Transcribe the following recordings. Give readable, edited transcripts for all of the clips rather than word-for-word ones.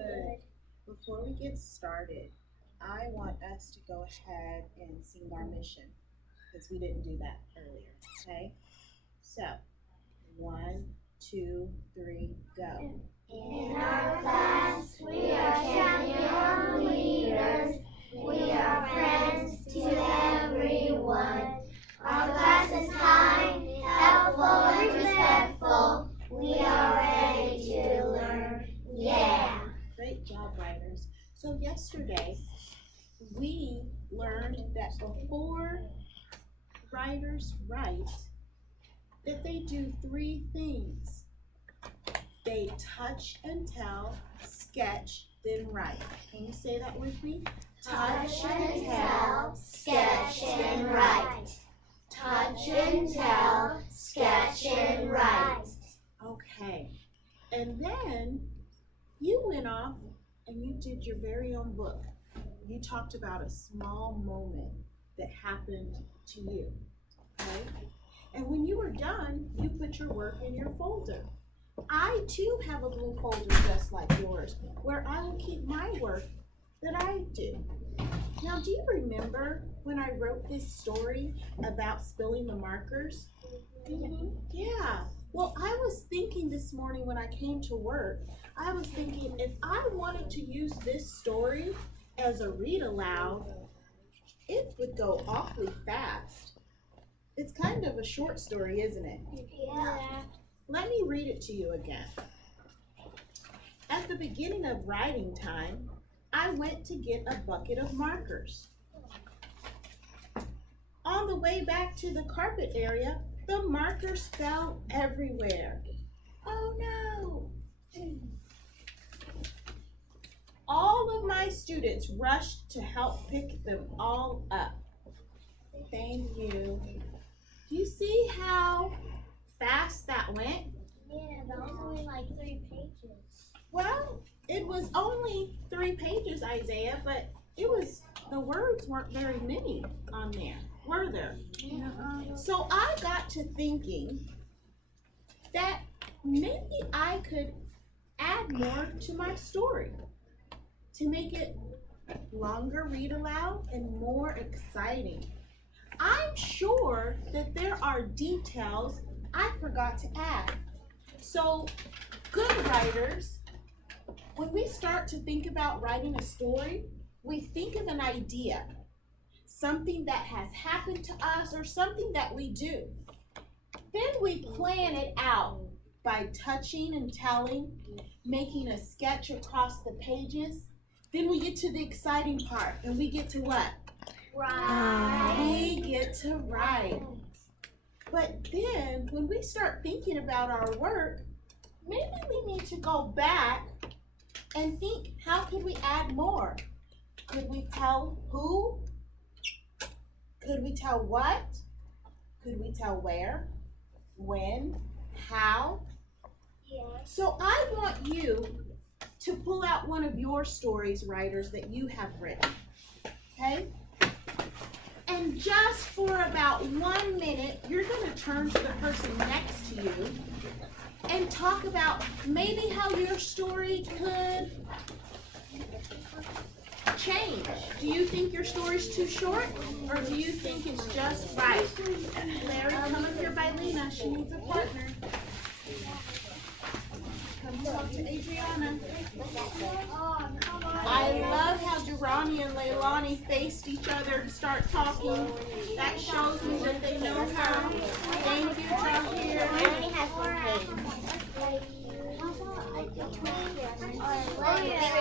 Good. Before we get started, I want us to go ahead and sing our mission because we didn't do that earlier. Okay? So, one, two, three, go. In our class, we are champion leaders. We are friends to everyone. Our class is kind, helpful, and respectful. We are ready to learn. Yeah. Great job, writers. So, yesterday, we learned that before writers write, that they do three things. They touch and tell, sketch, then write. Can you say that with me? Touch and tell, sketch and write. Touch and tell, sketch and write. Okay. And then you went off and you did your very own book. You talked about a small moment that happened to you. Okay? And when you were done, you put your work in your folder. I too have a blue folder just like yours where I will keep my work that I do. Now, do you remember when I wrote this story about spilling the markers? Yeah. Well, I was thinking this morning when I came to work, I was thinking if I wanted to use this story as a read aloud, it would go awfully fast. It's kind of a short story, isn't it? Yeah. Let me read it to you again. At the beginning of writing time, I went to get a bucket of markers. On the way back to the carpet area, the markers fell everywhere. Oh no! All of my students rushed to help pick them all up. Thank you. Do you see how fast that went? Yeah, that was only like 3 pages. Well, it was only 3 pages, Isaiah, but the words weren't very many on there, were there? So I got to thinking that maybe I could add more to my story to make it longer read aloud and more exciting. I'm sure that there are details I forgot to add. So, good writers, when we start to think about writing a story, we think of an idea, something that has happened to us or something that we do. Then we plan it out by touching and telling, making a sketch across the pages. Then we get to the exciting part and we get to what? Right. We get to write. But then when we start thinking about our work, maybe we need to go back and think, how could we add more? Could we tell who? Could we tell what? Could we tell where? When? How? Yeah. So I want you to pull out one of your stories, writers, that you have written. Okay? And just for about 1 minute, you're going to turn to the person next to you and talk about maybe how your story could change. Do you think your story's too short, or do you think it's just right? Larry, come up here by Lena. She needs a partner. Come talk to Adriana. I love how Durrani and Leilani faced each other to start talking. That shows me that they know her. Thank you, Jahir. Only has 1 page.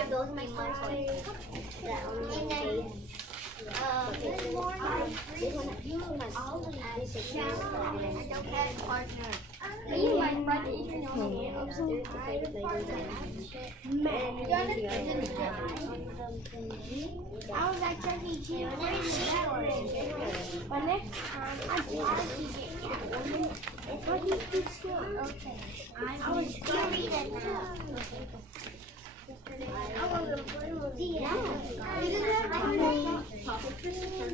Those my stories. That only page. I was at Chuck E. Cheese. But next time, I get it's what you do soon. Okay. I was scary that I want to play with you. Papa Christopher.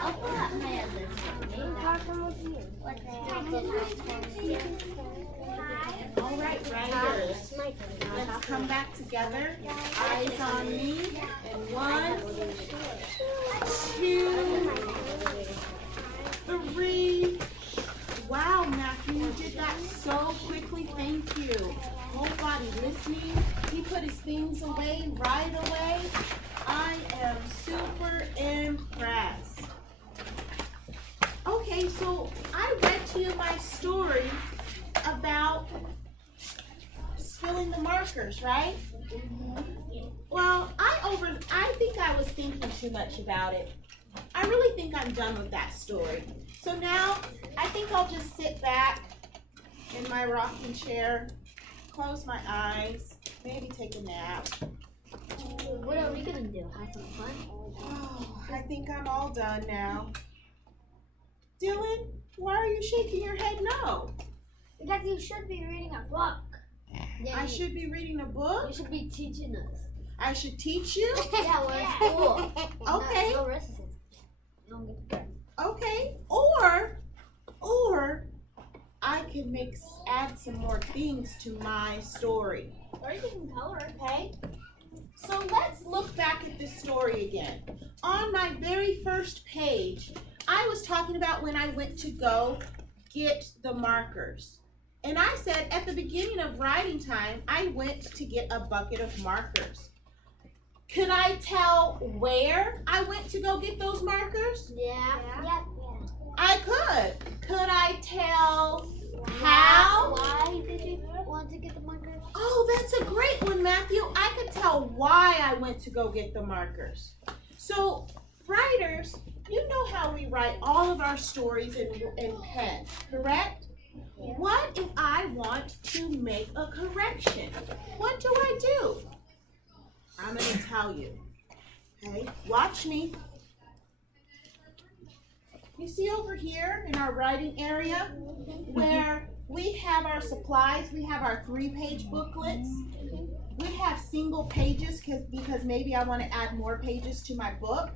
I'll put up my other. All right, writers. Let's come back together. Eyes on me. And 1, 2, 3. Wow, Matthew, you did that so quickly. Thank you. Whole body listening. He put his things away right away. I am super impressed. Okay, so I read to you my story about spilling the markers, right? Well, I think I was thinking too much about it. I really think I'm done with that story. So now, I think I'll just sit back in my rocking chair, close my eyes, maybe take a nap. What are we gonna do? Have some fun? Oh, I think I'm all done now. Dylan, why are you shaking your head no? Because you should be reading a book. I should be reading a book? You should be teaching us. I should teach you? Yeah, we're at school. Okay. No recesses. No get Okay. Or I can add some more things to my story. Or you can color. Okay? So let's look back at this story again. On my very first page, I was talking about when I went to go get the markers. And I said at the beginning of writing time, I went to get a bucket of markers. Could I tell where I went to go get those markers? Yeah. Yeah. I could. Could I tell how? Why did you want to get the markers? Oh, that's a great one, Matthew. I could tell why I went to go get the markers. So, writers, you know how we write all of our stories in pen, correct? Yeah. What if I want to make a correction? What do I do? I'm going to tell you. Okay, watch me. You see over here in our writing area where we have our supplies, we have our 3-page booklets. We have single pages because maybe I want to add more pages to my book.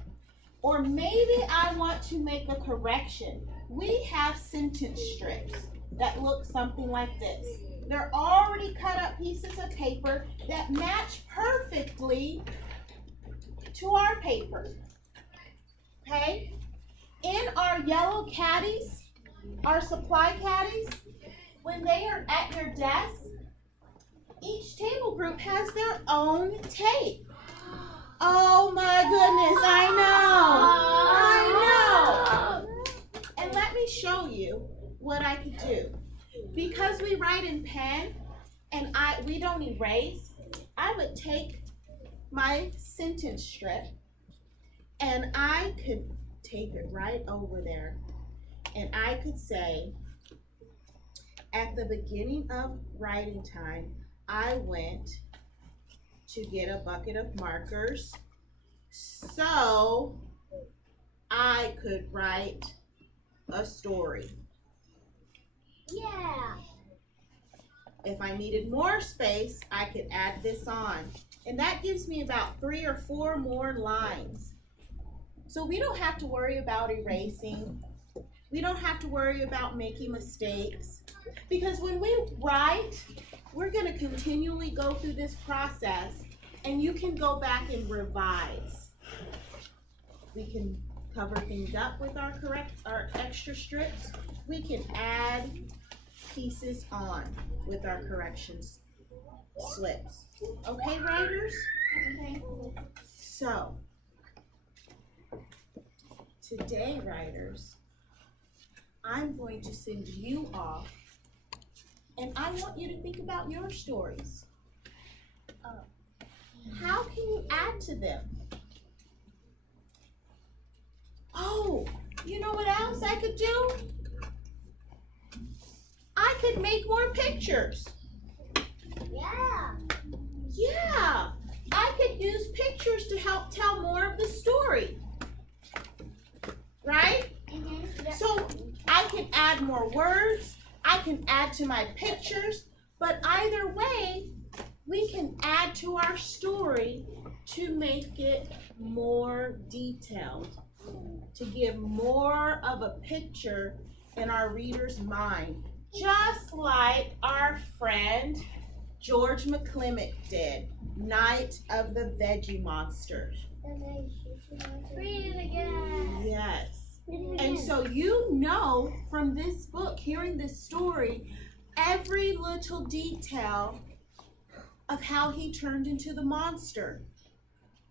Or maybe I want to make a correction. We have sentence strips that look something like this. They're already cut up pieces of paper that match perfectly to our paper. Okay? In our yellow caddies, our supply caddies, when they are at your desk, each table group has their own tape. Oh my goodness, I know. And let me show you what I could do. Because we write in pen and we don't erase, I would take my sentence strip and I could take it right over there and I could say, at the beginning of writing time, I went to get a bucket of markers so I could write a story. Yeah. If I needed more space, I could add this on. And that gives me about 3 or 4 more lines. So we don't have to worry about erasing. We don't have to worry about making mistakes. Because when we write, we're going to continually go through this process and you can go back and revise. We can cover things up with our extra strips. We can add pieces on with our corrections slips. Okay, writers? Okay. So, today, writers, I'm going to send you off and I want you to think about your stories. How can you add to them? Oh, you know what else I could do? I could make more pictures. Yeah. Yeah, I could use pictures to help tell more of the story. Right? Mm-hmm. Yeah. So I can add more words, I can add to my pictures, but either way, we can add to our story to make it more detailed, to give more of a picture in our reader's mind, just like our friend George McClimick did, Night of the Veggie Monster. Read it again. Yes. And so you know from this book, hearing this story, every little detail of how he turned into the monster.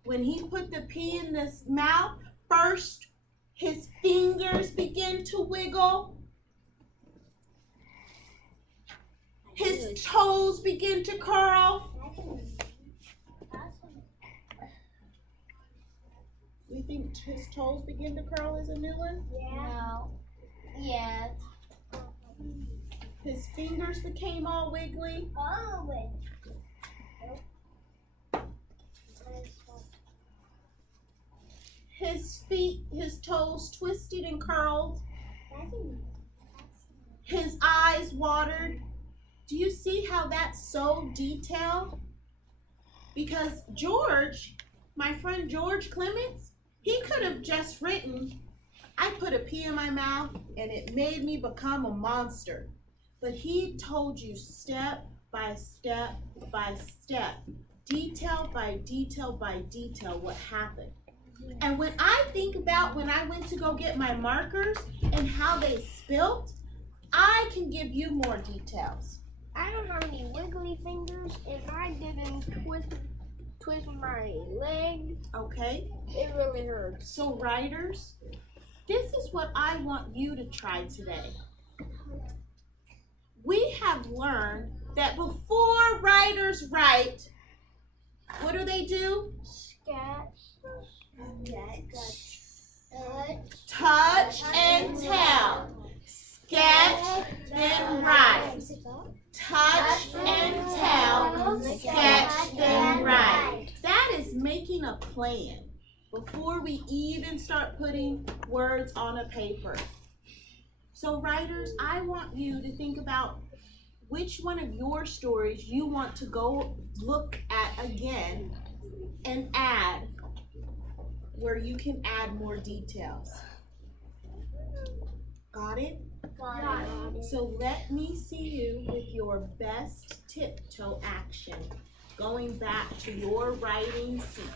When he put the pea in his mouth, first his fingers begin to wiggle. His toes begin to curl. You think his toes begin to curl is a new one? No. Yes. His fingers became all wiggly. Oh, wait. His feet, his toes twisted and curled. His eyes watered. Do you see how that's so detailed? Because George, my friend George Clements, he could have just written, I put a pea in my mouth and it made me become a monster. But he told you step by step by step, detail by detail by detail what happened. And when I think about when I went to go get my markers and how they spilt, I can give you more details. I don't have any wiggly fingers, and I didn't twist my leg. Okay? It really hurts. So writers, this is what I want you to try today. We have learned that before writers write, what do they do? Sketch. Touch and tell. Sketch, then write. Touch and tell. Sketch, then write. That is making a plan before we even start putting words on a paper. So writers, I want you to think about which one of your stories you want to go look at again and add, where you can add more details. Got it? Got it. So let me see you with your best tiptoe action, going back to your writing seats.